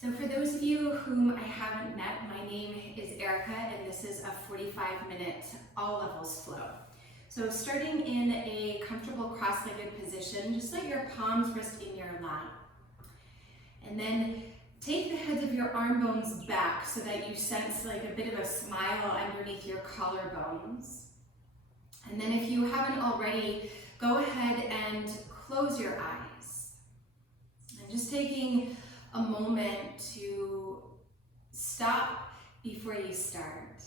So for those of you whom I haven't met, my name is Erica, and this is a 45-minute all levels flow. So starting in a comfortable cross-legged position, just let your palms rest in your lap. And then take the heads of your arm bones back so that you sense like a bit of a smile underneath your collarbones. And then if you haven't already, go ahead and close your eyes. And just taking a moment to stop before you start.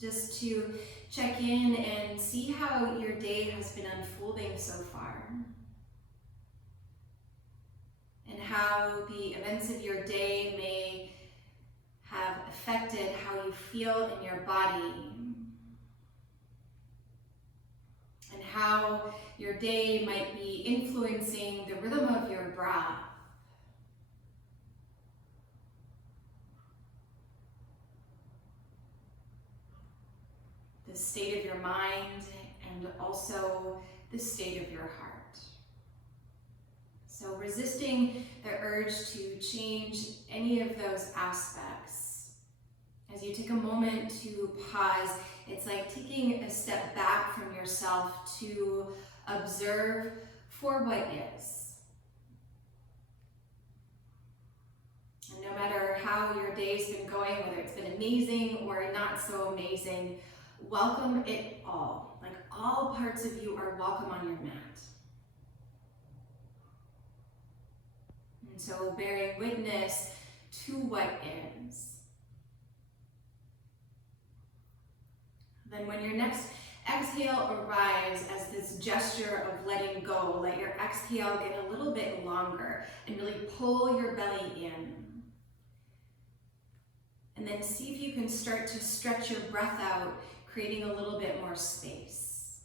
Just to check in and see how your day has been unfolding so far. And how the events of your day may have affected how you feel in your body. And how your day might be influencing the rhythm of your breath. The state of your mind and also the state of your heart. So resisting the urge to change any of those aspects. As you take a moment to pause, it's like taking a step back from yourself to observe for what is. And no matter how your day's been going, whether it's been amazing or not so amazing, welcome it all. Like all parts of you are welcome on your mat. And so bearing witness to what is. Then when your next exhale arrives as this gesture of letting go, let your exhale get a little bit longer and really pull your belly in. And then see if you can start to stretch your breath out, creating a little bit more space.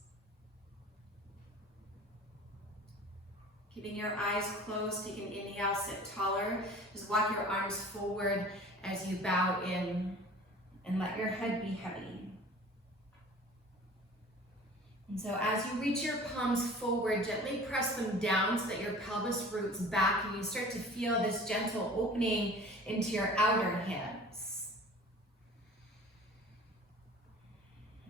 Keeping your eyes closed, take an inhale, sit taller. Just walk your arms forward as you bow in and let your head be heavy. And so as you reach your palms forward, gently press them down so that your pelvis roots back and you start to feel this gentle opening into your outer hips.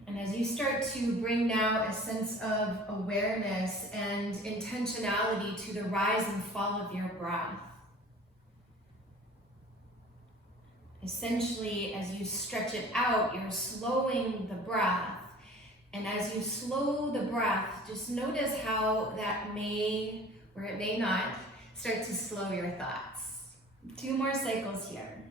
And as you start to bring now a sense of awareness and intentionality to the rise and fall of your breath. Essentially, as you stretch it out, you're slowing the breath. And as you slow the breath, just notice how that may, or it may not, start to slow your thoughts. 2 more cycles here.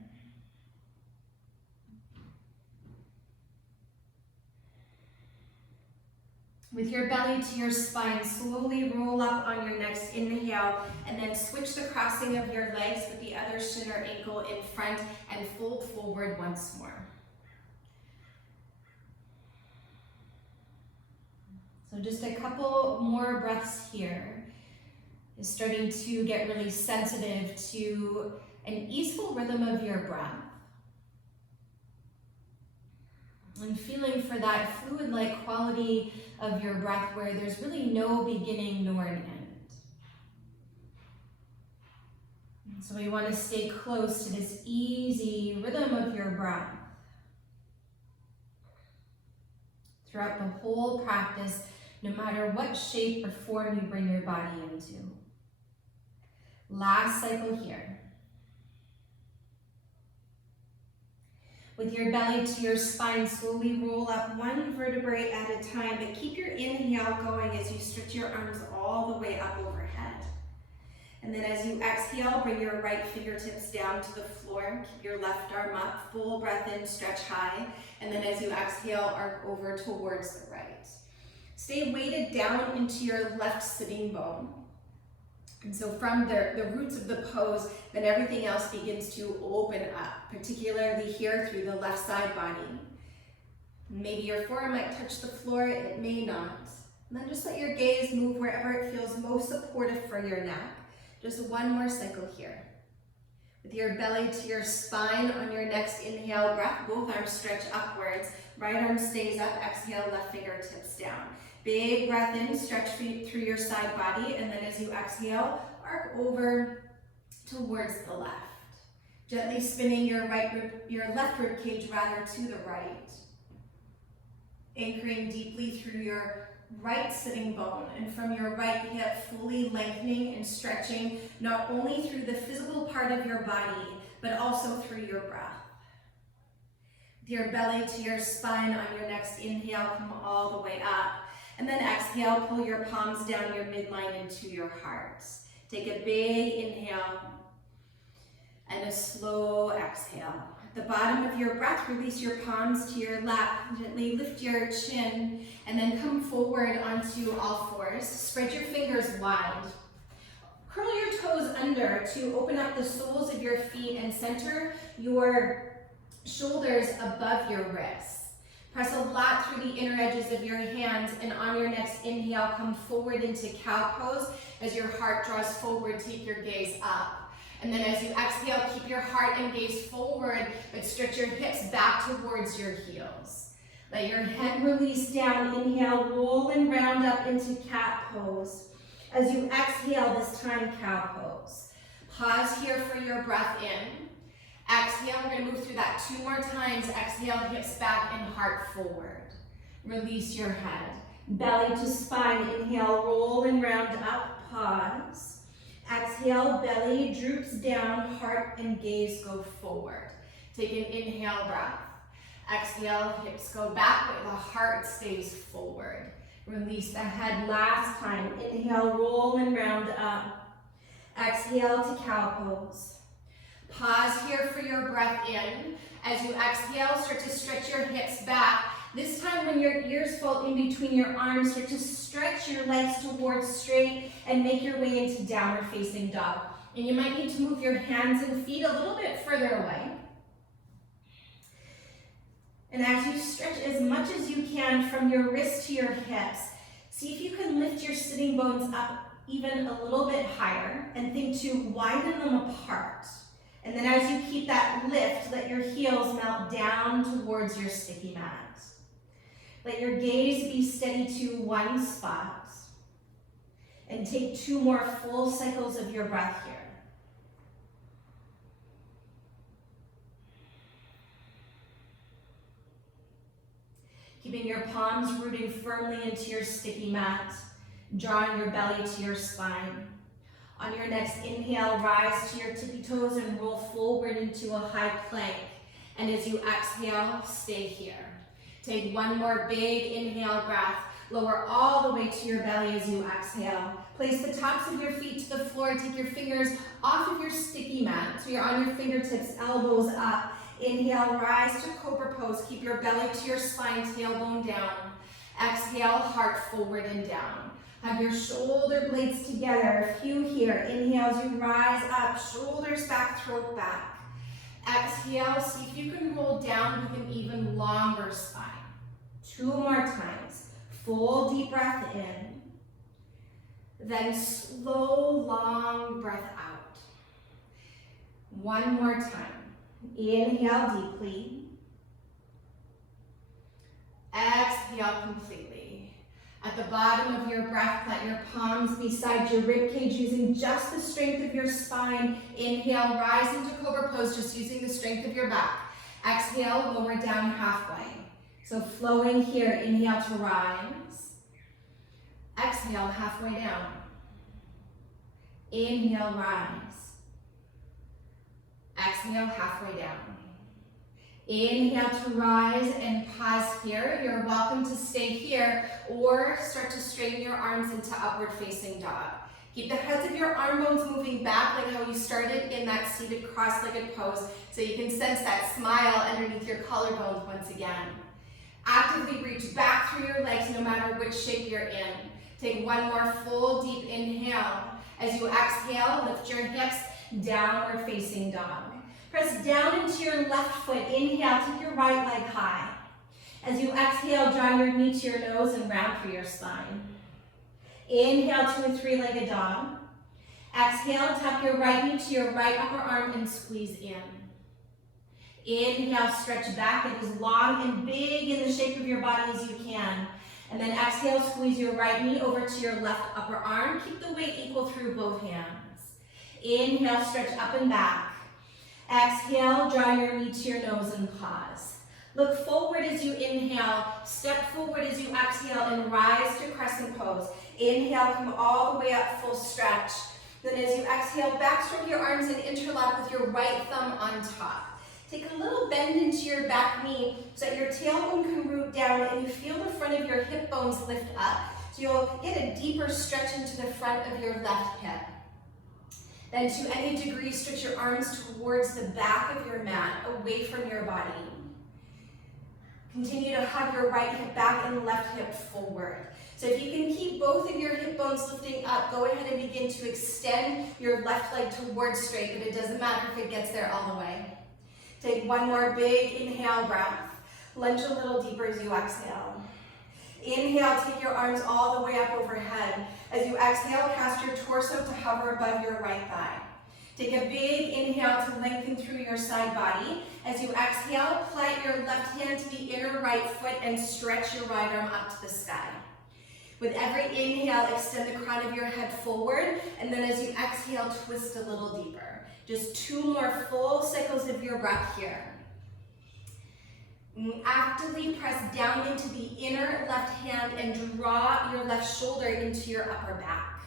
With your belly to your spine, slowly roll up on your next inhale and then switch the crossing of your legs with the other shin or ankle in front and fold forward once more. So just a couple more breaths here. Is starting to get really sensitive to an easeful rhythm of your breath. And feeling for that fluid-like quality of your breath where there's really no beginning nor an end. And so we want to stay close to this easy rhythm of your breath. Throughout the whole practice, no matter what shape or form you bring your body into. Last cycle here. With your belly to your spine, slowly roll up 1 vertebrae at a time, but keep your inhale going as you stretch your arms all the way up overhead. And then as you exhale, bring your right fingertips down to the floor. Keep your left arm up, full breath in, stretch high. And then as you exhale, arc over towards the right. Stay weighted down into your left sitting bone. And so from the roots of the pose, then everything else begins to open up, particularly here through the left side body. Maybe your forearm might touch the floor, it may not. And then just let your gaze move wherever it feels most supportive for your neck. Just 1 more cycle here. With your belly to your spine on your next inhale breath, both arms stretch upwards. Right arm stays up, exhale, left fingertips down. Big breath in, stretch through your side body, and then as you exhale, arc over towards the left. Gently spinning your left rib cage to the right. Anchoring deeply through your right sitting bone, and from your right hip fully lengthening and stretching not only through the physical part of your body, but also through your breath. With your belly to your spine, on your next inhale, come all the way up. And then exhale, pull your palms down your midline into your heart. Take a big inhale and a slow exhale. At the bottom of your breath, release your palms to your lap. Gently lift your chin and then come forward onto all fours. Spread your fingers wide. Curl your toes under to open up the soles of your feet and center your shoulders above your wrists. Press a lot through the inner edges of your hands, and on your next inhale, come forward into cow pose. As your heart draws forward, take your gaze up. And then as you exhale, keep your heart and gaze forward, but stretch your hips back towards your heels. Let your head release down. Inhale, roll and round up into cat pose. As you exhale, this time cow pose. Pause here for your breath in. Exhale, we're going to move through that 2 more times. Exhale, hips back and heart forward. Release your head. Belly to spine. Inhale, roll and round up. Pause. Exhale, belly droops down, heart and gaze go forward. Take an inhale breath. Exhale, hips go back, but the heart stays forward. Release the head last time. Inhale, roll and round up. Exhale to cow pose. Pause here for your breath in. As you exhale, start to stretch your hips back. This time when your ears fall in between your arms, start to stretch your legs towards straight and make your way into downward facing dog. And you might need to move your hands and feet a little bit further away. And as you stretch as much as you can from your wrist to your hips, see if you can lift your sitting bones up even a little bit higher and think to widen them apart. And then as you keep that lift, let your heels melt down towards your sticky mat. Let your gaze be steady to one spot. And take 2 more full cycles of your breath here. Keeping your palms rooted firmly into your sticky mat, drawing your belly to your spine. On your next inhale, rise to your tippy toes and roll forward into a high plank. And as you exhale, stay here. Take 1 more big inhale breath. Lower all the way to your belly as you exhale. Place the tops of your feet to the floor. Take your fingers off of your sticky mat so you're on your fingertips, elbows up. Inhale, rise to Cobra Pose. Keep your belly to your spine, tailbone down. Exhale, heart forward and down. Hug your shoulder blades together, a few here. Inhale as you rise up, shoulders back, throat back. Exhale, see if you can roll down with an even longer spine. 2 more times. Full deep breath in. Then slow, long breath out. 1 more time. Inhale deeply. Exhale completely. At the bottom of your breath, let your palms beside your ribcage using just the strength of your spine. Inhale, rise into Cobra Pose, just using the strength of your back. Exhale, lower down halfway. So flowing here, inhale to rise. Exhale, halfway down. Inhale, rise. Exhale, halfway down. Inhale to rise and pause here. You're welcome to stay here or start to straighten your arms into upward facing dog. Keep the heads of your arm bones moving back like how you started in that seated cross-legged pose so you can sense that smile underneath your collarbones once again. Actively reach back through your legs no matter which shape you're in. Take 1 more full deep inhale. As you exhale, lift your hips, downward facing dog. Press down into your left foot. Inhale, take your right leg high. As you exhale, draw your knee to your nose and round through your spine. Inhale to a 3-legged dog. Exhale, tap your right knee to your right upper arm and squeeze in. Inhale, stretch back. Get as long and big in the shape of your body as you can. And then exhale, squeeze your right knee over to your left upper arm. Keep the weight equal through both hands. Inhale, stretch up and back. Exhale, draw your knee to your nose and pause. Look forward as you inhale, step forward as you exhale, and rise to Crescent Pose. Inhale, come all the way up, full stretch. Then as you exhale, backstroke your arms and interlock with your right thumb on top. Take a little bend into your back knee so that your tailbone can root down and you feel the front of your hip bones lift up. So you'll get a deeper stretch into the front of your left hip. Then to any degree, stretch your arms towards the back of your mat, away from your body. Continue to hug your right hip back and left hip forward. So if you can keep both of your hip bones lifting up, go ahead and begin to extend your left leg towards straight, but it doesn't matter if it gets there all the way. Take one more big inhale breath. Lunge a little deeper as you exhale. Inhale, take your arms all the way up overhead. As you exhale, cast your torso to hover above your right thigh. Take a big inhale to lengthen through your side body. As you exhale, plant your left hand to the inner right foot and stretch your right arm up to the sky. With every inhale, extend the crown of your head forward, and then as you exhale, twist a little deeper. Just 2 more full cycles of your breath here. Actively press down into the inner left hand and draw your left shoulder into your upper back.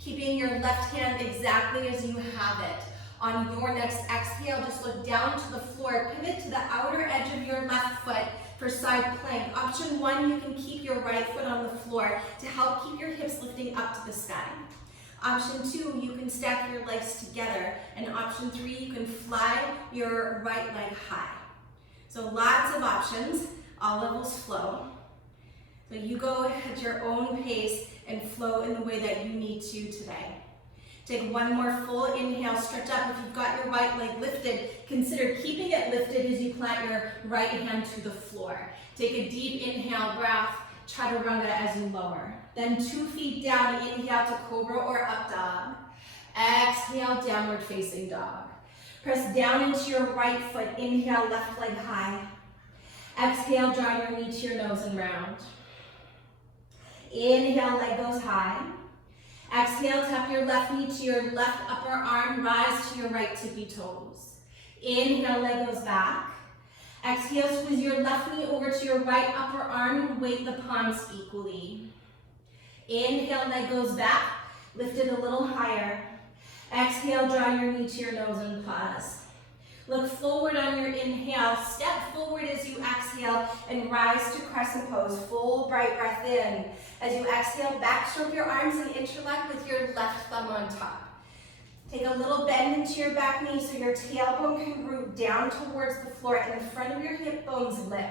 Keeping your left hand exactly as you have it. On your next exhale, just look down to the floor. Pivot to the outer edge of your left foot for side plank. Option 1, you can keep your right foot on the floor to help keep your hips lifting up to the sky. Option 2, you can stack your legs together. And option 3, you can fly your right leg high. So lots of options, all levels flow. So you go at your own pace and flow in the way that you need to today. Take one more full inhale, stretch up. If you've got your right leg lifted, consider keeping it lifted as you plant your right hand to the floor. Take a deep inhale breath, chaturanga as you lower. Then 2 feet down, inhale to cobra or up dog. Exhale, downward facing dog. Press down into your right foot, inhale, left leg high. Exhale, draw your knee to your nose and round. Inhale, leg goes high. Exhale, tap your left knee to your left upper arm, rise to your right tippy toes. Inhale, leg goes back. Exhale, squeeze your left knee over to your right upper arm and weight the palms equally. Inhale, leg goes back, lift it a little higher. Exhale, draw your knee to your nose and pause. Look forward on your inhale, step forward as you exhale and rise to Crescent Pose. Full bright breath in. As you exhale, backstroke your arms and interlock with your left thumb on top. Take a little bend into your back knee so your tailbone can root down towards the floor and the front of your hip bones lift.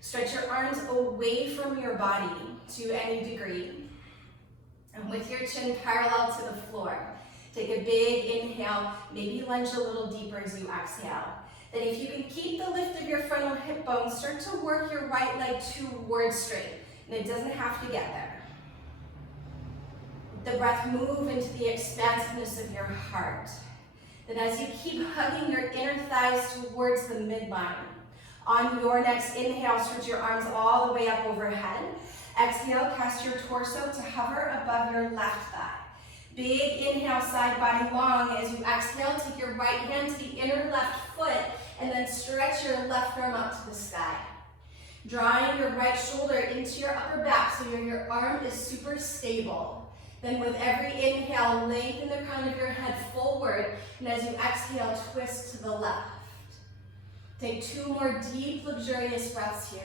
Stretch your arms away from your body to any degree. And with your chin parallel to the floor, take a big inhale, maybe lunge a little deeper as you exhale. Then if you can keep the lift of your frontal hip bone, start to work your right leg towards straight. And it doesn't have to get there. Let the breath move into the expansiveness of your heart. Then as you keep hugging your inner thighs towards the midline, on your next inhale, stretch your arms all the way up overhead. Exhale, cast your torso to hover above your left thigh. Big inhale, side body long. As you exhale, take your right hand to the inner left foot and then stretch your left arm up to the sky. Drawing your right shoulder into your upper back so your arm is super stable. Then with every inhale, lengthen the crown of your head forward, and as you exhale, twist to the left. Take 2 more deep, luxurious breaths here.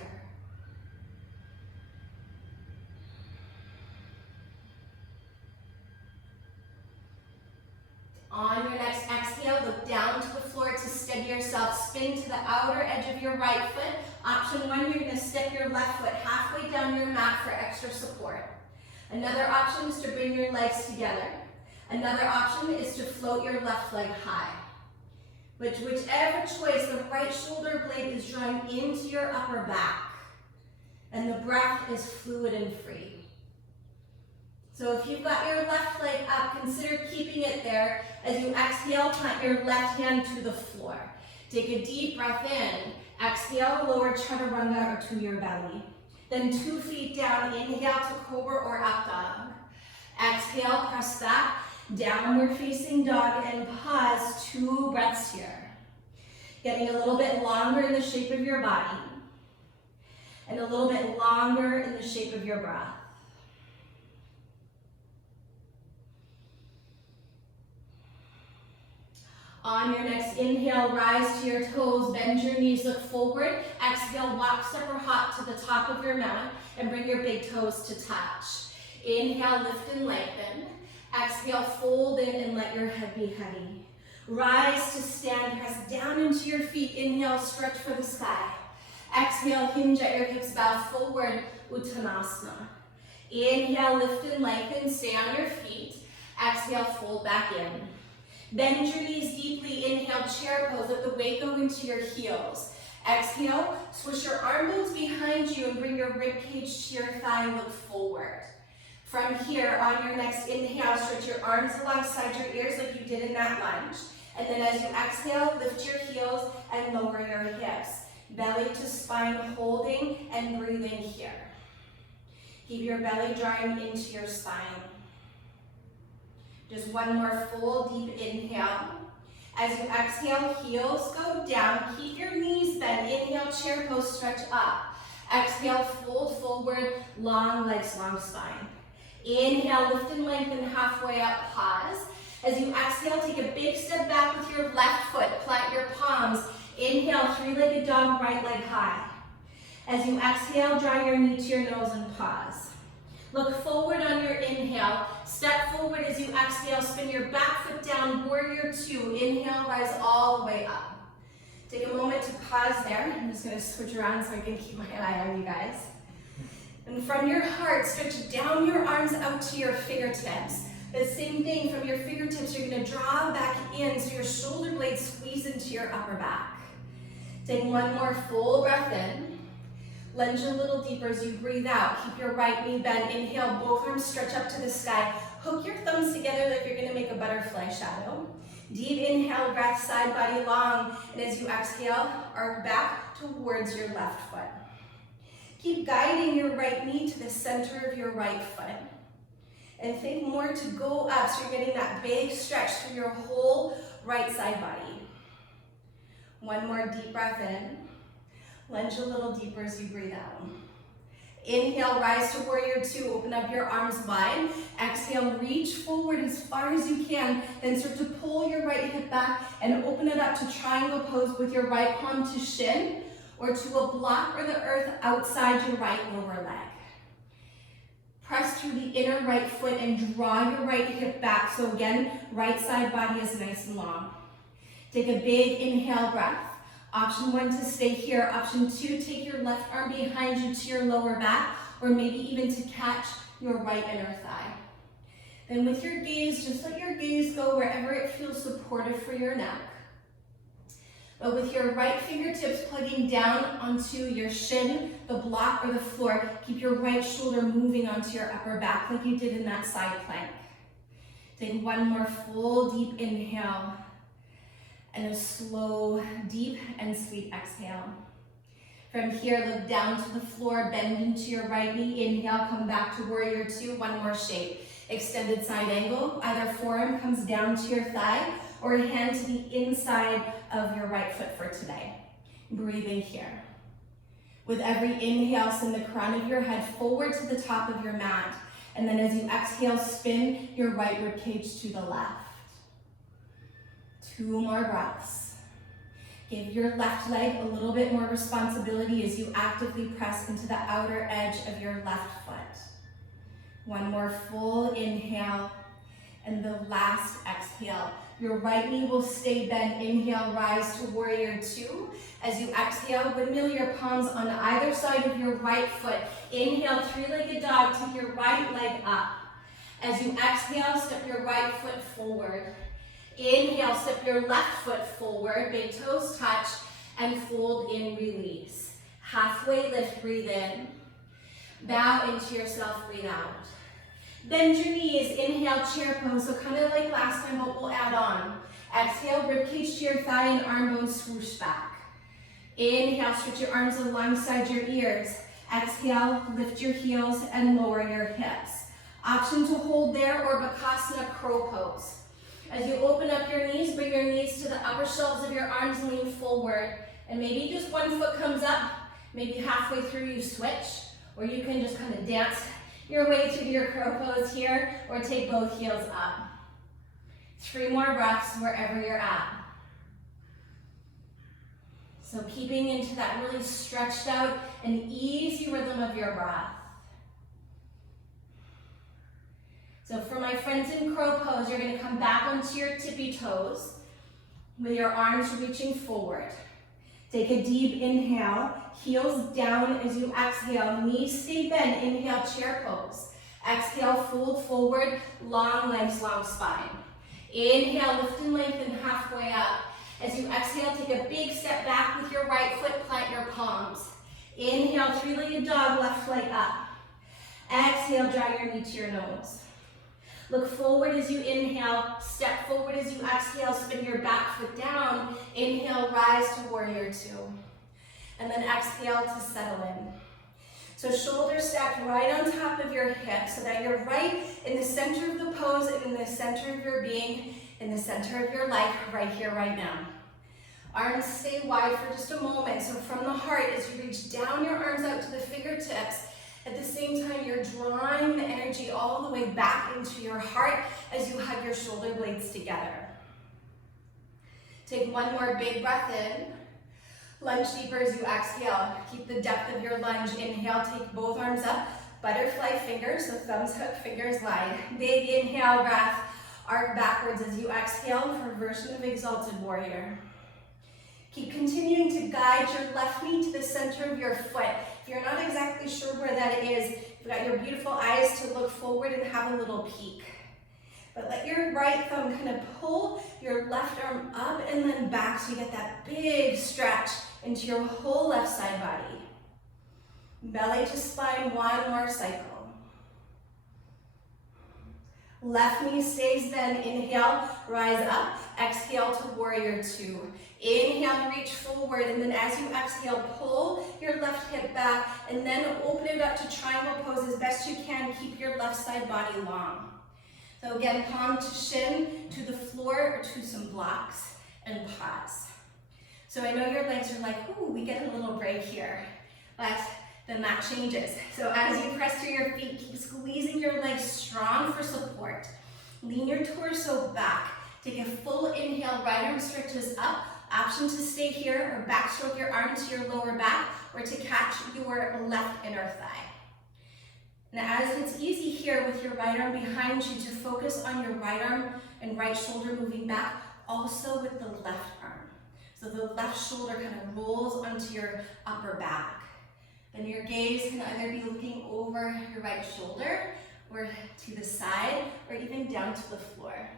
On your next exhale, look down to the floor to steady yourself. Spin to the outer edge of your right foot. Option 1, you're going to step your left foot halfway down your mat for extra support. Another option is to bring your legs together. Another option is to float your left leg high. Whichever choice, the right shoulder blade is drawing into your upper back. And the breath is fluid and free. So if you've got your left leg up, consider keeping it there. As you exhale, plant your left hand to the floor. Take a deep breath in. Exhale, lower chaturanga or to your belly. Then 2 feet down, inhale to cobra or up dog. Exhale, press back. Downward facing dog and pause, 2 breaths here. Getting a little bit longer in the shape of your body and a little bit longer in the shape of your breath. On your next inhale, rise to your toes, bend your knees, look forward. Exhale, walk, step, or hop to the top of your mat and bring your big toes to touch. Inhale, lift and lengthen. Exhale, fold in and let your head be heavy. Rise to stand, press down into your feet. Inhale, stretch for the sky. Exhale, hinge at your hips, bow forward, Uttanasana. Inhale, lift and lengthen, stay on your feet. Exhale, fold back in. Bend your knees deeply. Inhale, chair pose. Let the weight go into your heels. Exhale, switch your arm bones behind you and bring your rib cage to your thigh. Look forward. From here, on your next inhale, stretch your arms alongside your ears like you did in that lunge. And then as you exhale, lift your heels and lower your hips. Belly to spine, holding and breathing here. Keep your belly drawing into your spine. Just one more full deep inhale. As you exhale, heels go down. Keep your knees bent. Inhale, chair pose, stretch up. Exhale, fold forward, long legs, long spine. Inhale, lift and lengthen, halfway up, pause. As you exhale, take a big step back with your left foot. Plant your palms. Inhale, three-legged dog, right leg high. As you exhale, draw your knee to your nose and pause. Look forward on your inhale. Step forward as you exhale. Spin your back foot down, warrior 2. Inhale, rise all the way up. Take a moment to pause there. I'm just going to switch around so I can keep my eye on you guys. And from your heart, stretch down your arms out to your fingertips. The same thing, from your fingertips, you're going to draw back in so your shoulder blades squeeze into your upper back. Take one more full breath in. Lunge a little deeper as you breathe out. Keep your right knee bent. Inhale, both arms stretch up to the sky. Hook your thumbs together like you're going to make a butterfly shadow. Deep inhale, breath, side body long. And as you exhale, arc back towards your left foot. Keep guiding your right knee to the center of your right foot. And think more to go up so you're getting that big stretch through your whole right side body. One more deep breath in. Lunge a little deeper as you breathe out. Inhale, rise to warrior 2. Open up your arms wide. Exhale, reach forward as far as you can. Then start to pull your right hip back and open it up to triangle pose with your right palm to shin or to a block or the earth outside your right lower leg. Press through the inner right foot and draw your right hip back. So again, right side body is nice and long. Take a big inhale breath. Option 1 to stay here. Option 2, take your left arm behind you to your lower back, or maybe even to catch your right inner thigh. Then with your gaze, just let your gaze go wherever it feels supportive for your neck. But with your right fingertips plugging down onto your shin, the block, or the floor, keep your right shoulder moving onto your upper back like you did in that side plank. Take one more full deep inhale. And a slow, deep, and sweet exhale. From here, look down to the floor, bend into your right knee. Inhale, come back to warrior 2. One more shape. Extended side angle. Either forearm comes down to your thigh or a hand to the inside of your right foot for today. Breathing here. With every inhale, send the crown of your head forward to the top of your mat. And then as you exhale, spin your right ribcage to the left. 2 more breaths. Give your left leg a little bit more responsibility as you actively press into the outer edge of your left foot. One more full inhale, and the last exhale. Your right knee will stay bent. Inhale, rise to warrior 2. As you exhale, windmill your palms on either side of your right foot. Inhale, three-legged dog, take your right leg up. As you exhale, step your right foot forward. Inhale, step your left foot forward, big toes touch, and fold in, release. Halfway lift, breathe in. Bow into yourself, breathe out. Bend your knees, inhale, chair pose, so kind of like last time, but we'll add on. Exhale, ribcage to your thigh and arm bones swoosh back. Inhale, stretch your arms alongside your ears. Exhale, lift your heels and lower your hips. Option to hold there or Bakasana, crow pose. Pose. As you open up your knees, bring your knees to the upper shelves of your arms, lean forward. And maybe just one foot comes up, maybe halfway through you switch, or you can just kind of dance your way through your crow pose here, or take both heels up. 3 more breaths wherever you're at. So keeping into that really stretched out and easy rhythm of your breath. So for my friends in crow pose, you're going to come back onto your tippy toes with your arms reaching forward. Take a deep inhale, heels down as you exhale, knees stay bent, inhale, chair pose. Exhale, fold forward, long legs, long spine. Inhale, lift and lengthen halfway up. As you exhale, take a big step back with your right foot, plant your palms. Inhale, 3-legged dog, left leg up. Exhale, draw your knee to your nose. Look forward as you inhale, step forward as you exhale, spin your back foot down. Inhale, rise to warrior 2. And then exhale to settle in. So shoulders stacked right on top of your hips so that you're right in the center of the pose and in the center of your being, in the center of your life, right here, right now. Arms stay wide for just a moment. So from the heart, as you reach down your arms out to the fingertips, at the same time, you're drawing the energy all the way back into your heart as you hug your shoulder blades together. Take one more big breath in. Lunge deeper as you exhale. Keep the depth of your lunge. Inhale, take both arms up. Butterfly fingers, so thumbs hook, fingers wide. Big inhale, breath. Arc backwards as you exhale for a version of exalted warrior. Keep continuing to guide your left knee to the center of your foot. If you're not exactly sure where that is, you've got your beautiful eyes to look forward and have a little peek. But let your right thumb kind of pull your left arm up and then back so you get that big stretch into your whole left side body. Belly to spine, one more cycle. Left knee stays bent. Inhale, rise up. Exhale to warrior 2. Inhale, reach forward, and then as you exhale, pull your left hip back, and then open it up to triangle pose as best you can. Keep your left side body long. So again, palm to shin, to the floor, or to some blocks, and pause. So I know your legs are like, ooh, we get a little break here, but then that changes. So as you press through your feet, keep squeezing your legs strong for support. Lean your torso back. Take a full inhale, right arm stretches up. Option to stay here or backstroke your arm to your lower back or to catch your left inner thigh. Now as it's easy here with your right arm behind you to focus on your right arm and right shoulder moving back, also with the left arm. So the left shoulder kind of rolls onto your upper back. Then your gaze can either be looking over your right shoulder or to the side or even down to the floor.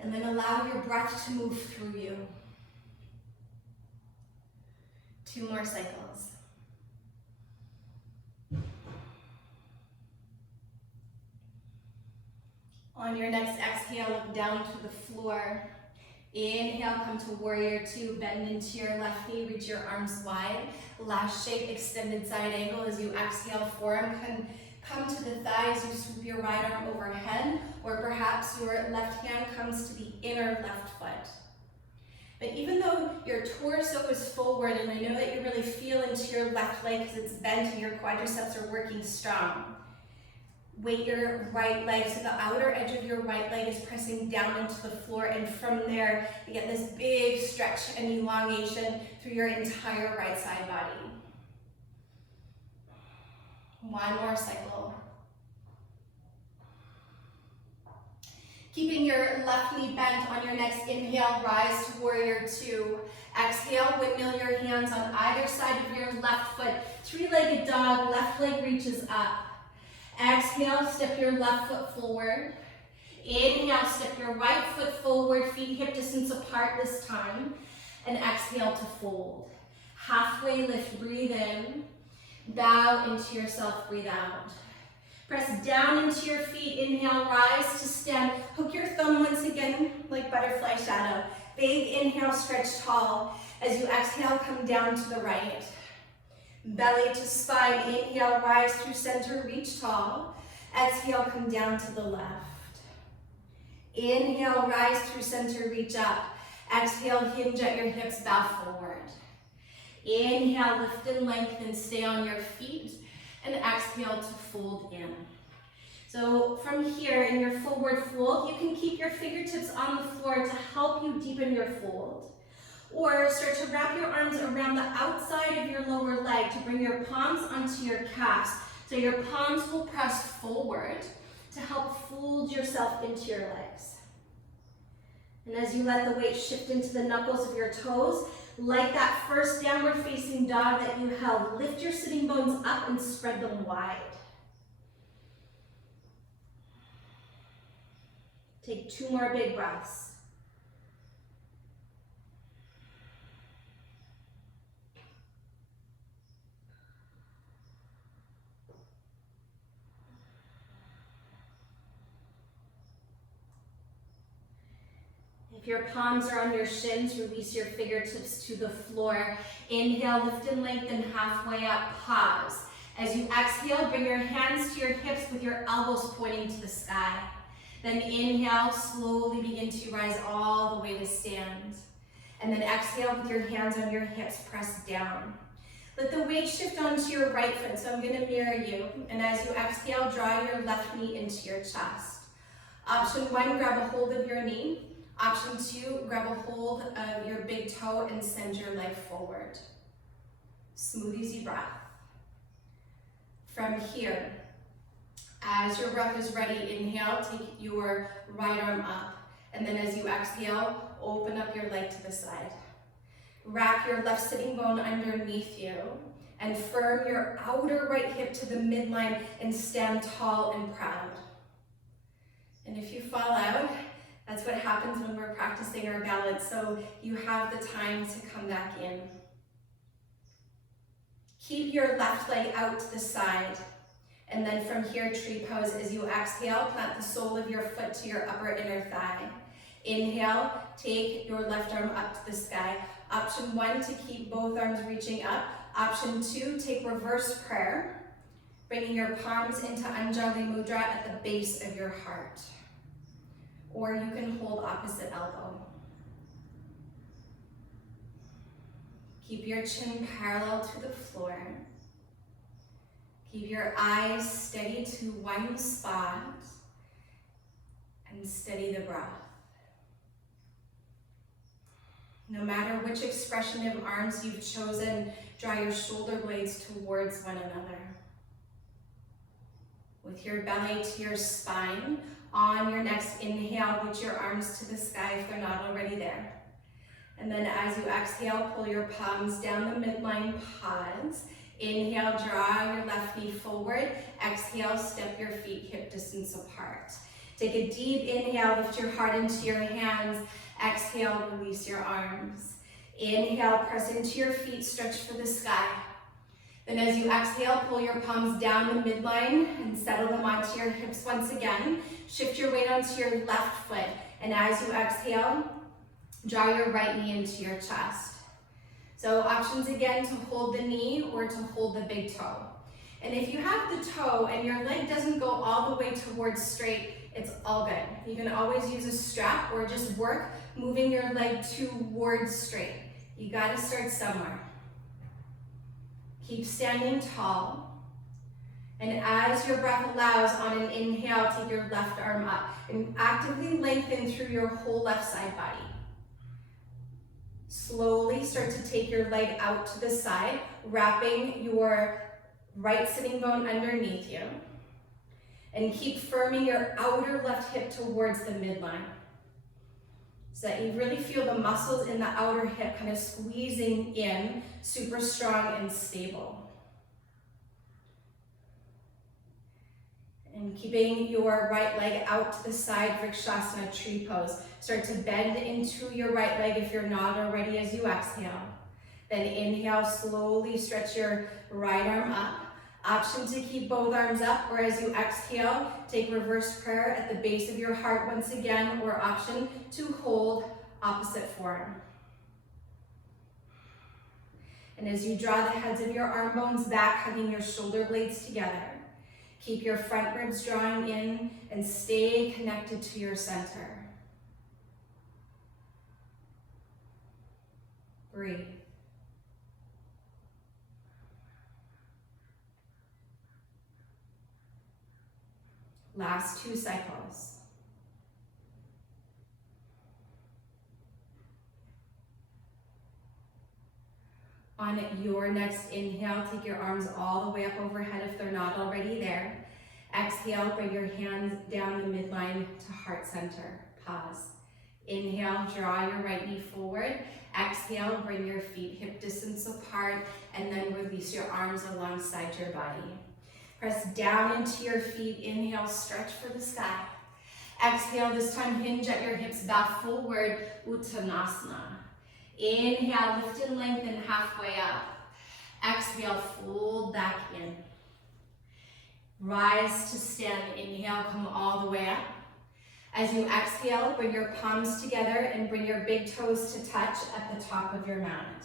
And then allow your breath to move through you. 2 more cycles. On your next exhale, look down to the floor. Inhale, come to warrior 2, bend into your left knee, reach your arms wide. Last shape, extended side angle as you exhale, forearm can come to the thighs, you swoop your right arm overhead, or perhaps your left hand comes to the inner left foot. But even though your torso is forward, and I know that you really feel into your left leg because it's bent and your quadriceps are working strong, weight your right leg so the outer edge of your right leg is pressing down into the floor, and from there you get this big stretch and elongation through your entire right side body. 1 more cycle. Keeping your left knee bent on your next inhale, rise to warrior 2. Exhale, windmill your hands on either side of your left foot. 3-legged dog, left leg reaches up. Exhale, step your left foot forward. Inhale, step your right foot forward, feet hip distance apart this time. And exhale to fold. Halfway lift, breathe in. Bow into yourself, breathe out. Press down into your feet, inhale, rise to stand. Hook your thumb once again like butterfly shadow. Big inhale, stretch tall. As you exhale, come down to the right. Belly to spine, inhale, rise through center, reach tall. Exhale, come down to the left. Inhale, rise through center, reach up. Exhale, hinge at your hips, bow forward. Inhale, lift and lengthen, stay on your feet. And exhale to fold in. So from here, in your forward fold, you can keep your fingertips on the floor to help you deepen your fold. Or start to wrap your arms around the outside of your lower leg to bring your palms onto your calves. So your palms will press forward to help fold yourself into your legs. And as you let the weight shift into the knuckles of your toes, like that first downward facing dog that you held, lift your sitting bones up and spread them wide. Take 2 more big breaths. If your palms are on your shins, release your fingertips to the floor. Inhale, lift and lengthen halfway up, pause. As you exhale, bring your hands to your hips with your elbows pointing to the sky. Then inhale, slowly begin to rise all the way to stand. And then exhale with your hands on your hips, press down. Let the weight shift onto your right foot, so I'm going to mirror you. And as you exhale, draw your left knee into your chest. Option 1, grab a hold of your knee. Option 2, grab a hold of your big toe and send your leg forward. Smooth, easy breath. From here, as your breath is ready, inhale, take your right arm up. And then as you exhale, open up your leg to the side. Wrap your left sitting bone underneath you and firm your outer right hip to the midline and stand tall and proud. And if you fall out, that's what happens when we're practicing our balance, so you have the time to come back in. Keep your left leg out to the side. And then from here, tree pose. As you exhale, plant the sole of your foot to your upper inner thigh. Inhale, take your left arm up to the sky. Option 1, to keep both arms reaching up. Option 2, take reverse prayer, bringing your palms into Anjali Mudra at the base of your heart. Or you can hold opposite elbow. Keep your chin parallel to the floor. Keep your eyes steady to one spot and steady the breath. No matter which expression of arms you've chosen, draw your shoulder blades towards one another. With your belly to your spine, on your next inhale, reach your arms to the sky if they're not already there. And then as you exhale, pull your palms down the midline, pause. Inhale, draw your left knee forward. Exhale, step your feet hip distance apart. Take a deep inhale, lift your heart into your hands. Exhale, release your arms. Inhale, press into your feet, stretch for the sky. Then as you exhale, pull your palms down the midline and settle them onto your hips once again. Shift your weight onto your left foot. And as you exhale, draw your right knee into your chest. So options again to hold the knee or to hold the big toe. And if you have the toe and your leg doesn't go all the way towards straight, it's all good. You can always use a strap or just work moving your leg towards straight. You gotta start somewhere. Keep standing tall. And as your breath allows, on an inhale, take your left arm up and actively lengthen through your whole left side body. Slowly start to take your leg out to the side, wrapping your right sitting bone underneath you. And keep firming your outer left hip towards the midline, so that you really feel the muscles in the outer hip kind of squeezing in, super strong and stable. And keeping your right leg out to the side, Rakshasana, tree pose. Start to bend into your right leg if you're not already as you exhale. Then inhale, slowly stretch your right arm up. Option to keep both arms up, or as you exhale, take reverse prayer at the base of your heart once again, or option to hold opposite forearm. And as you draw the heads of your arm bones back, hugging your shoulder blades together, Keep your front ribs drawing in and stay connected to your center. Breathe. Last 2 cycles. On your next inhale, take your arms all the way up overhead if they're not already there. Exhale, bring your hands down the midline to heart center. Pause. Inhale, draw your right knee forward. Exhale, bring your feet hip distance apart, and then release your arms alongside your body. Press down into your feet. Inhale, stretch for the sky. Exhale, this time hinge at your hips back forward, Uttanasana. Inhale, lift and lengthen halfway up. Exhale, fold back in. Rise to stand. Inhale, come all the way up. As you exhale, bring your palms together and bring your big toes to touch at the top of your mat.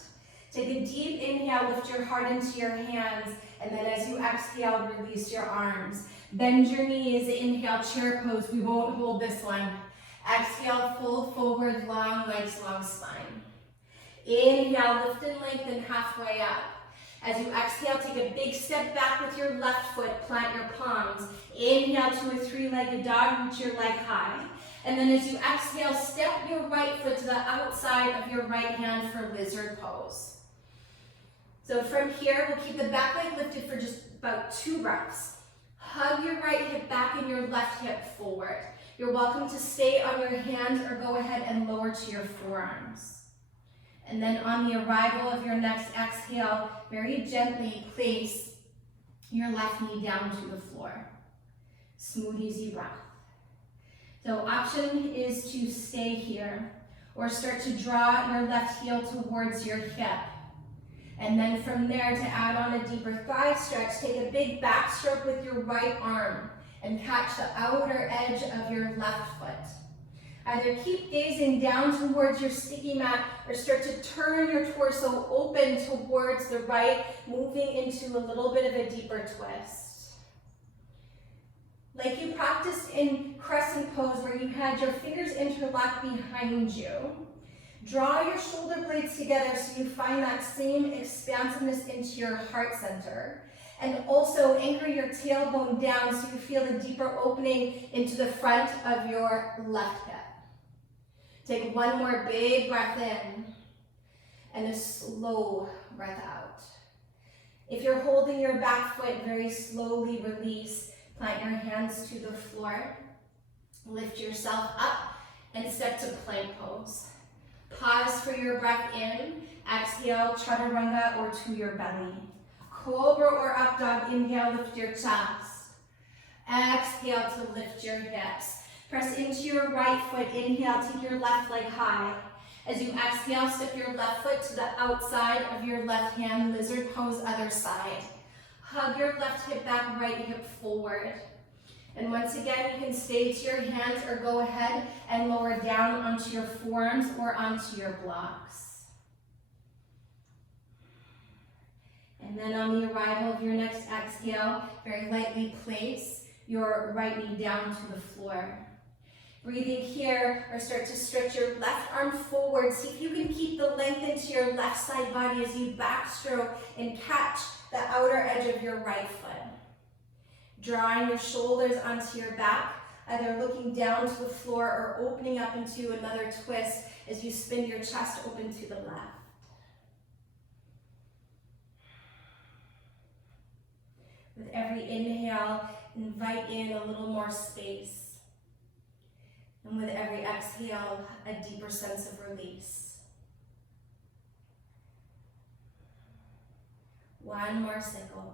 Take a deep inhale, lift your heart into your hands, and then as you exhale, release your arms. Bend your knees, inhale, chair pose. We won't hold this one. Exhale, fold forward, long legs, long spine. Inhale, lift and lengthen halfway up. As you exhale, take a big step back with your left foot, plant your palms. Inhale to a 3-legged dog, reach your leg high. And then as you exhale, step your right foot to the outside of your right hand for lizard pose. So from here, we'll keep the back leg lifted for just about 2 breaths. Hug your right hip back and your left hip forward. You're welcome to stay on your hands or go ahead and lower to your forearms. And then on the arrival of your next exhale, very gently place your left knee down to the floor. Smooth, easy breath. So option is to stay here or start to draw your left heel towards your hip. And then from there, to add on a deeper thigh stretch, take a big backstroke with your right arm and catch the outer edge of your left foot. Either keep gazing down towards your sticky mat or start to turn your torso open towards the right, moving into a little bit of a deeper twist. Like you practiced in Crescent Pose where you had your fingers interlocked behind you. Draw your shoulder blades together so you find that same expansiveness into your heart center. And also anchor your tailbone down so you feel the deeper opening into the front of your left hip. Take one more big breath in and a slow breath out. If you're holding your back foot, very slowly release. Plant your hands to the floor. Lift yourself up and step to plank pose. Pause for your breath in. Exhale, chaturanga or to your belly. Cobra or up dog, inhale, lift your chest. Exhale to lift your hips. Press into your right foot, inhale, take your left leg high. As you exhale, step your left foot to the outside of your left hand, lizard pose, other side. Hug your left hip back, right hip forward. And once again, you can stay to your hands or go ahead and lower down onto your forearms or onto your blocks. And then on the arrival of your next exhale, very lightly place your right knee down to the floor. Breathing here, or start to stretch your left arm forward. See if you can keep the length into your left side body as you backstroke and catch the outer edge of your right foot. Drawing your shoulders onto your back, either looking down to the floor or opening up into another twist as you spin your chest open to the left. With every inhale, invite in a little more space. And with every exhale, a deeper sense of release. One more cycle.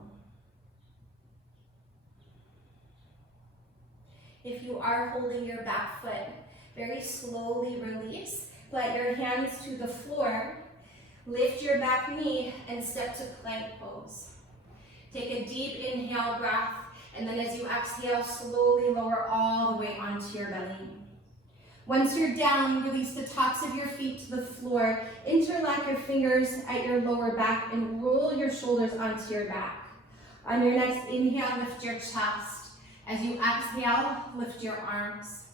If you are holding your back foot, very slowly release. Plant your hands to the floor. Lift your back knee and step to plank pose. Take a deep inhale breath, and then as you exhale, slowly lower all the way onto your belly. Once you're down, release the tops of your feet to the floor. Interlock your fingers at your lower back and roll your shoulders onto your back. On your next inhale, lift your chest. As you exhale, lift your arms.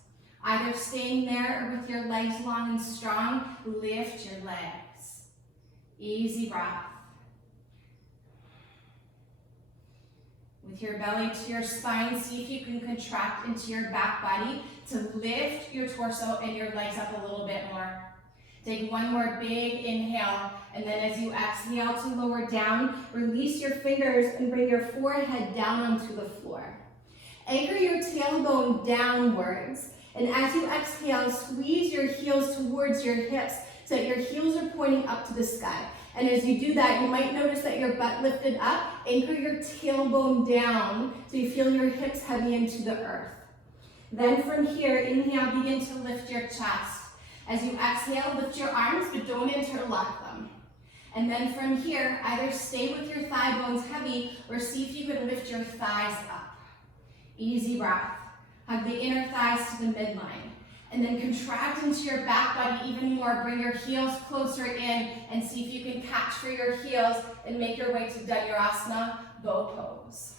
Either staying there or with your legs long and strong, lift your legs. Easy breath. With your belly to your spine, see if you can contract into your back body to lift your torso and your legs up a little bit more. Take one more big inhale, and then as you exhale to lower down, release your fingers and bring your forehead down onto the floor. Anchor your tailbone downwards, and as you exhale, squeeze your heels towards your hips so that your heels are pointing up to the sky. And as you do that, you might notice that your butt lifted up. Anchor your tailbone down so you feel your hips heavy into the earth. Then from here, inhale, begin to lift your chest. As you exhale, lift your arms, but don't interlock them. And then from here, either stay with your thigh bones heavy or see if you can lift your thighs up. Easy breath. Hug the inner thighs to the midline. And then contract into your back body even more. Bring your heels closer in and see if you can catch for your heels and make your way to Dhanurasana, bow pose.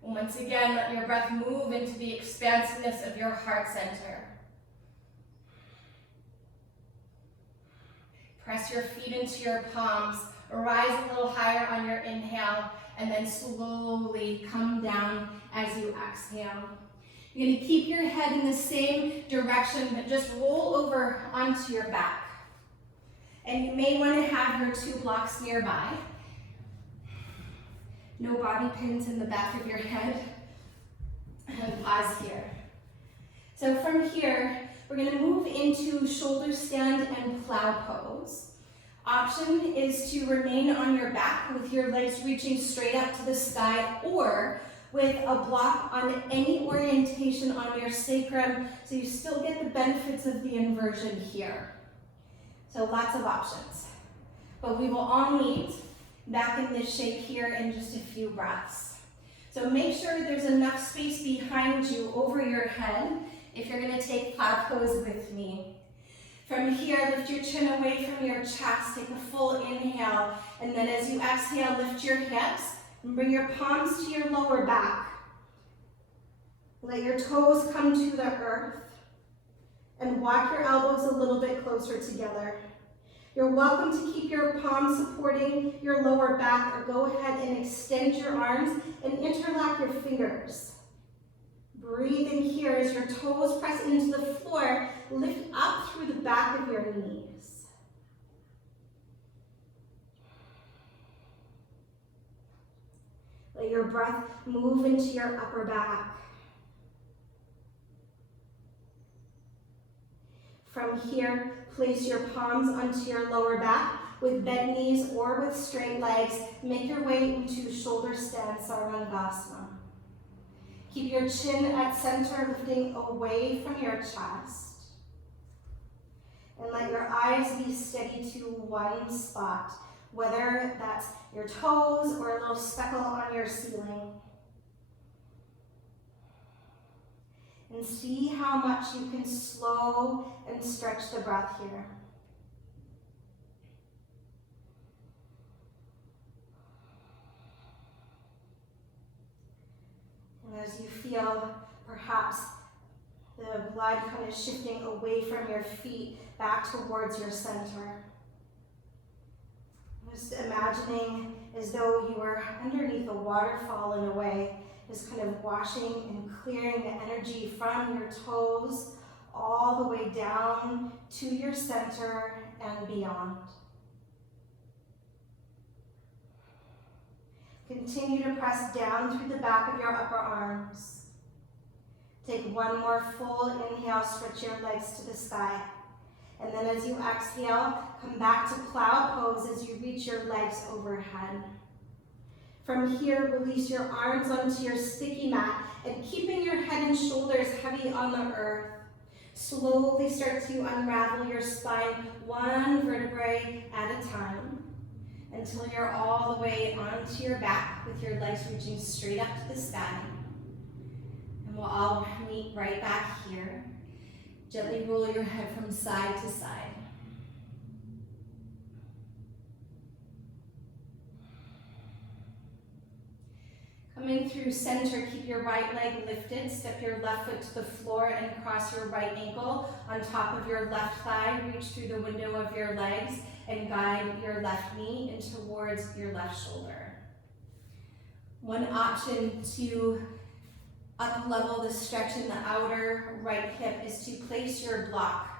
Once again, let your breath move into the expansiveness of your heart center. Press your feet into your palms. Rise a little higher on your inhale, and then slowly come down as you exhale. You're going to keep your head in the same direction, but just roll over onto your back. And you may want to have your 2 blocks nearby. No bobby pins in the back of your head. And pause here. So from here, we're going to move into shoulder stand and plow pose. Option is to remain on your back with your legs reaching straight up to the sky, or with a block on any orientation on your sacrum, so you still get the benefits of the inversion here. So lots of options. But we will all meet back in this shape here in just a few breaths. So make sure there's enough space behind you over your head if you're going to take Plow Pose with me. From here, lift your chin away from your chest, take a full inhale, and then as you exhale, lift your hips and bring your palms to your lower back. Let your toes come to the earth and walk your elbows a little bit closer together. You're welcome to keep your palms supporting your lower back, or go ahead and extend your arms and interlock your fingers. Breathe in here as your toes press into the floor. Lift up through the back of your knees. Let your breath move into your upper back. From here, place your palms onto your lower back with bent knees or with straight legs. Make your way into shoulder stand, Sarvangasana. Keep your chin at center, lifting away from your chest. And let your eyes be steady to one spot, whether that's your toes or a little speckle on your ceiling. And see how much you can slow and stretch the breath here. And as you feel perhaps the blood kind of shifting away from your feet back towards your center. Just imagining as though you were underneath a waterfall in a way, just kind of washing and clearing the energy from your toes all the way down to your center and beyond. Continue to press down through the back of your upper arms. Take one more full inhale, stretch your legs to the sky. And then as you exhale, come back to Plow Pose as you reach your legs overhead. From here, release your arms onto your sticky mat and keeping your head and shoulders heavy on the earth. Slowly start to unravel your spine one vertebrae at a time until you're all the way onto your back with your legs reaching straight up to the sky. And we'll all meet right back here. Gently roll your head from side to side. Coming through center, keep your right leg lifted. Step your left foot to the floor and cross your right ankle on top of your left thigh. Reach through the window of your legs and guide your left knee in towards your left shoulder. One option to up-level the stretch in the outer right hip is to place your block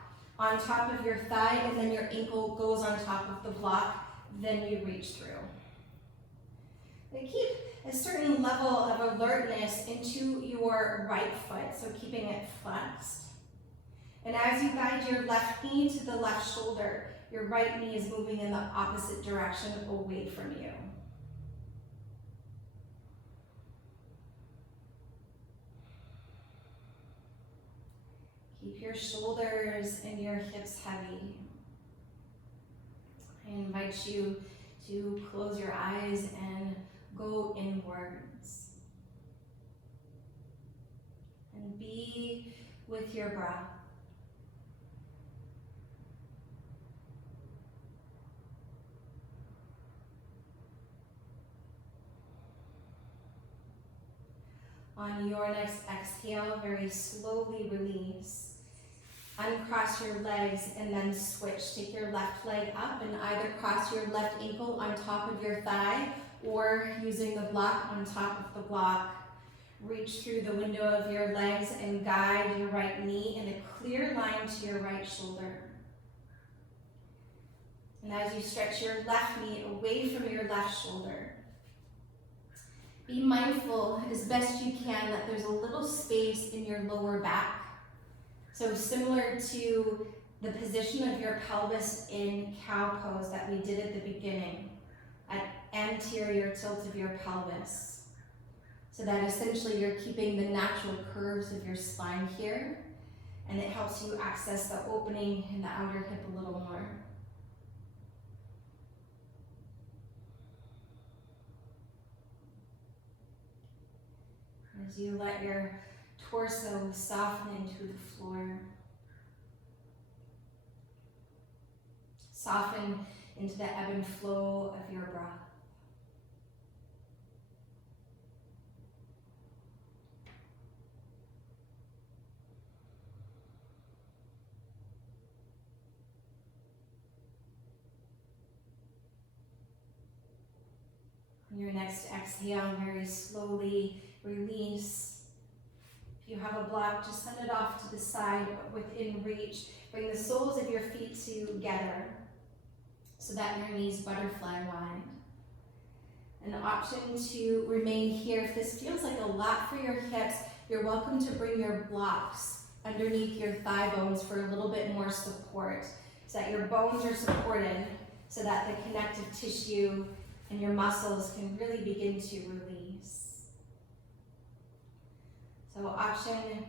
on top of your thigh, and then your ankle goes on top of the block, then you reach through. And keep a certain level of alertness into your right foot, so keeping it flexed. And as you guide your left knee to the left shoulder, your right knee is moving in the opposite direction away from you. Keep your shoulders and your hips heavy. I invite you to close your eyes and go inwards. And be with your breath. On your next exhale, very slowly release. Uncross your legs and then switch. Take your left leg up and either cross your left ankle on top of your thigh or using the block on top of the block. Reach through the window of your legs and guide your right knee in a clear line to your right shoulder. And as you stretch your left knee away from your left shoulder, be mindful as best you can that there's a little space in your lower back. So similar to the position of your pelvis in cow pose that we did at the beginning, at anterior tilt of your pelvis. So that essentially you're keeping the natural curves of your spine here, and it helps you access the opening in the outer hip a little more. As you let your torso soften into the floor. Soften into the ebb and flow of your breath. On your next exhale, very slowly release. If you have a block, just send it off to the side within reach. Bring the soles of your feet together so that your knees butterfly wide. An option to remain here. If this feels like a lot for your hips, you're welcome to bring your blocks underneath your thigh bones for a little bit more support, so that your bones are supported, so that the connective tissue and your muscles can really begin to release. So option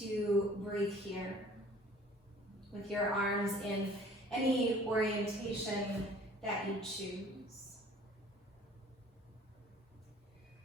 to breathe here with your arms in any orientation that you choose.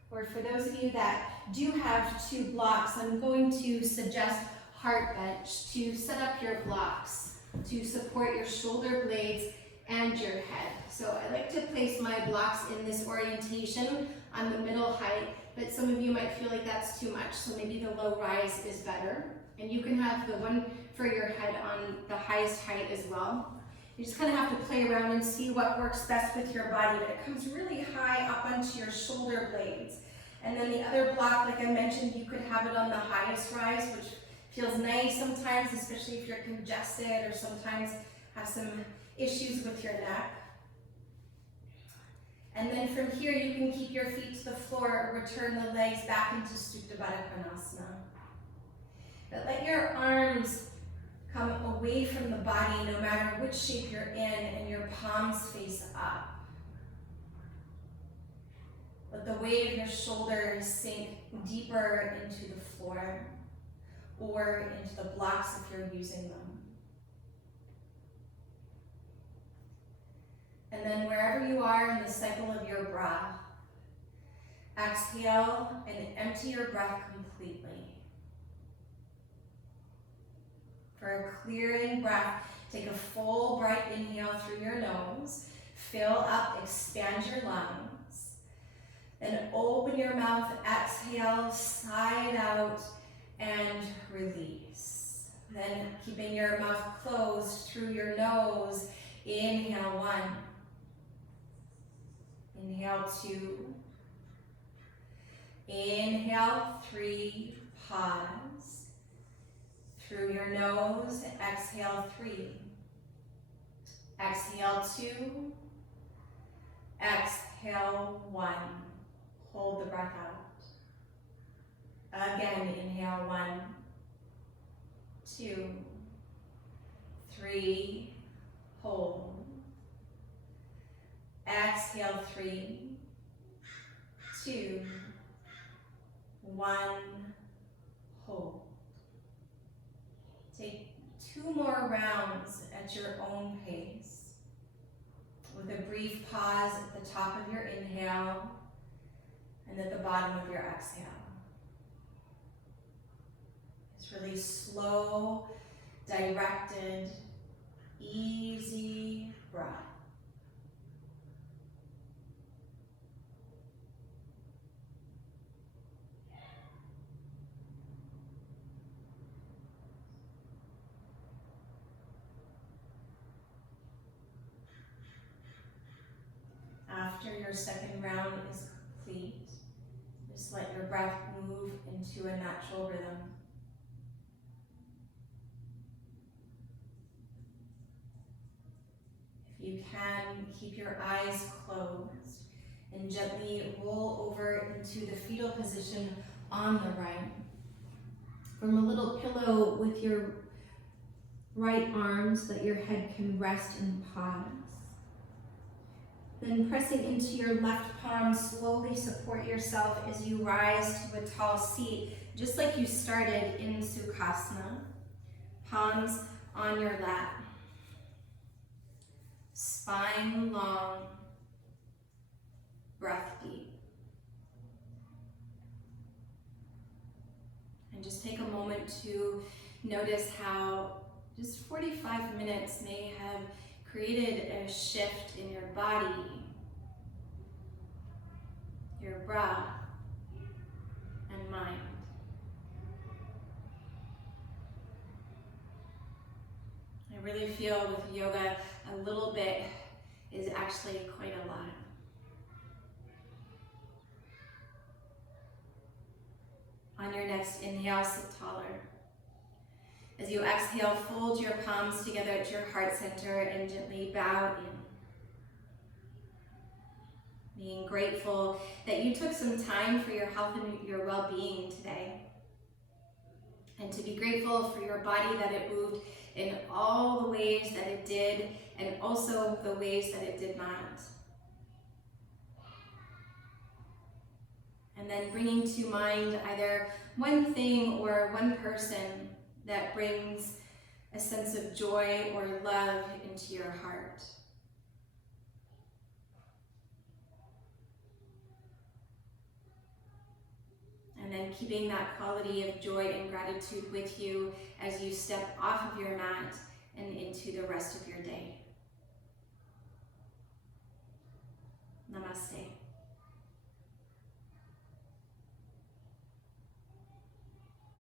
Or for those of you that do have two blocks, I'm going to suggest heart bench to set up your blocks to support your shoulder blades and your head. So I like to place my blocks in this orientation on the middle height, but some of you might feel like that's too much, so maybe the low rise is better. And you can have the one for your head on the highest height as well. You just kind of have to play around and see what works best with your body, but it comes really high up onto your shoulder blades. And then the other block, like I mentioned, you could have it on the highest rise, which feels nice sometimes, especially if you're congested or sometimes have some issues with your neck. And then from here, you can keep your feet to the floor or return the legs back into Supta Baddha Konasana. But let your arms come away from the body no matter which shape you're in, and your palms face up. Let the weight of your shoulders sink deeper into the floor or into the blocks if you're using them. And then wherever you are in the cycle of your breath, exhale and empty your breath completely. For a clearing breath, take a full, bright inhale through your nose. Fill up, expand your lungs. Then open your mouth, exhale, side out, and release. Then keeping your mouth closed through your nose, inhale 1. Inhale 2. Inhale 3, pause. Through your nose, exhale 3. Exhale 2. Exhale 1. Hold the breath out. Again, inhale 1, 2, 3, hold. Exhale 3, 2, 1, hold. Take 2 more rounds at your own pace, with a brief pause at the top of your inhale and at the bottom of your exhale. It's really slow, directed, easy breath. After your second round is complete, just let your breath move into a natural rhythm. If you can, keep your eyes closed and gently roll over into the fetal position on the right. From a little pillow with your right arm so that your head can rest in pause. Then pressing into your left palm, slowly support yourself as you rise to a tall seat, just like you started in Sukhasana. Palms on your lap. Spine long, breath deep. And just take a moment to notice how just 45 minutes may have created a shift in your body, your breath, and mind. I really feel with yoga, a little bit is actually quite a lot. On your next inhale, sit taller. As you exhale, fold your palms together at your heart center and gently bow in. Being grateful that you took some time for your health and your well-being today. And to be grateful for your body that it moved in all the ways that it did, and also the ways that it did not. And then bringing to mind either one thing or one person that brings a sense of joy or love into your heart. And then keeping that quality of joy and gratitude with you as you step off of your mat and into the rest of your day. Namaste.